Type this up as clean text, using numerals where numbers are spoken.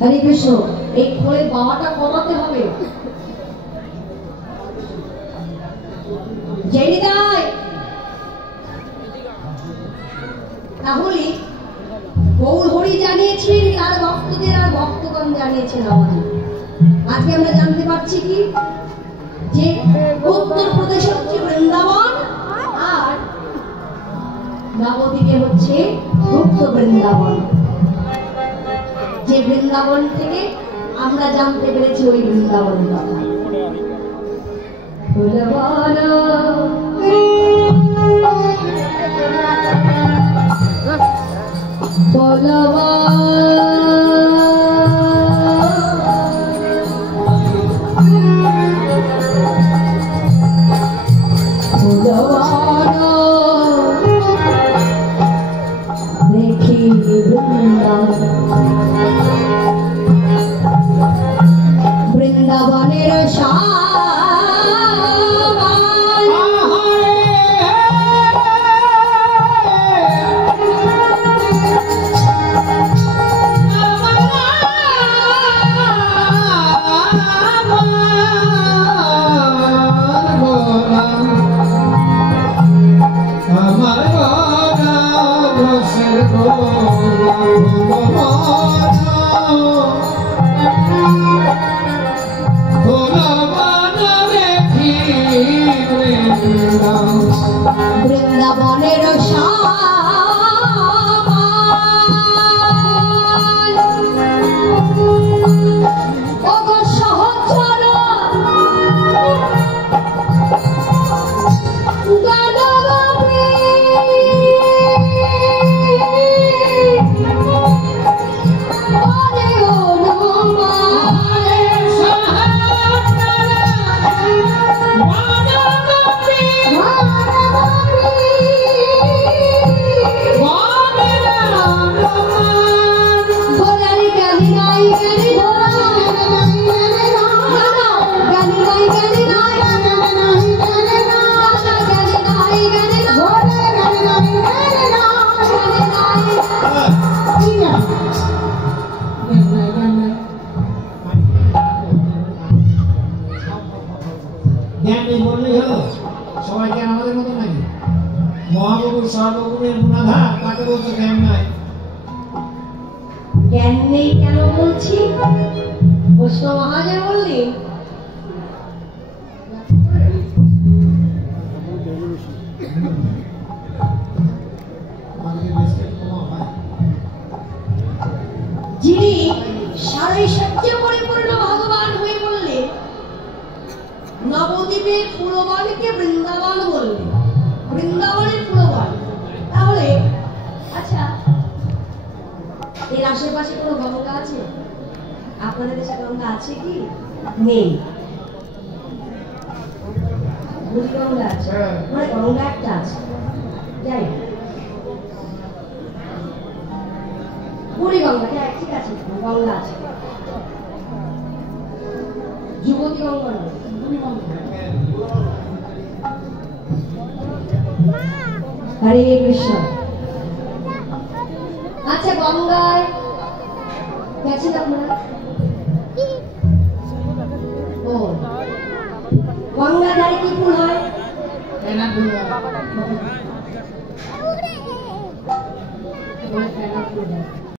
हरे कृष्ण एक खोले बाबाटा कमाते হবে জেনিদাই তাহলে গৌর হরি জানিয়েছেন তার ভক্তদের আর ভক্তগণ জানিয়েছেন আমাদের আজকে আমরা জানতে পারছি কি যে উত্তর প্রদেশ হচ্ছে বৃন্দাবন আর নবদ্বীপে হচ্ছে গুপ্ত বৃন্দাবন, যে বৃন্দাবন থেকে আমরা জানতে পেরেছি ওই বৃন্দাবনের কথা। দেখি বৃন্দাবনের বৃন্দাবনের সবাইকে আমাদের মতো নাকি মহাপ্রভুর সর্বগুণের গুণাধার তাকে বলতে জ্ঞান নাই। জ্ঞান নেই কেন বলছি? বৈষ্ণব মহাজয় বললেন যিনি সাড়ে সত্যে পরিপূর্ণ ভগবান হয়ে বললেন, নবদ্বীপের পুরবানকে বৃন্দাবন বললেন, বৃন্দাবনের পুরবান। তাহলে আচ্ছা, এর আশেপাশে কোনো গঙ্গা আছে? আপনাদের দেশে গঙ্গা আছে কি? নেই। বুড়ি গঙ্গা আছে, মানে গঙ্গা একটা আছে, যাই বুড়ি গঙ্গা, ঠিক আছে, গঙ্গা আছে। যুবতী গঙ্গা নয়, বুড়ি গঙ্গা। হরে কৃষ্ণ। আচ্ছা, গঙ্গায় গেছেন আপনারা? ও, গঙ্গা ধারে কি ফুল হয়? ফুল হয়।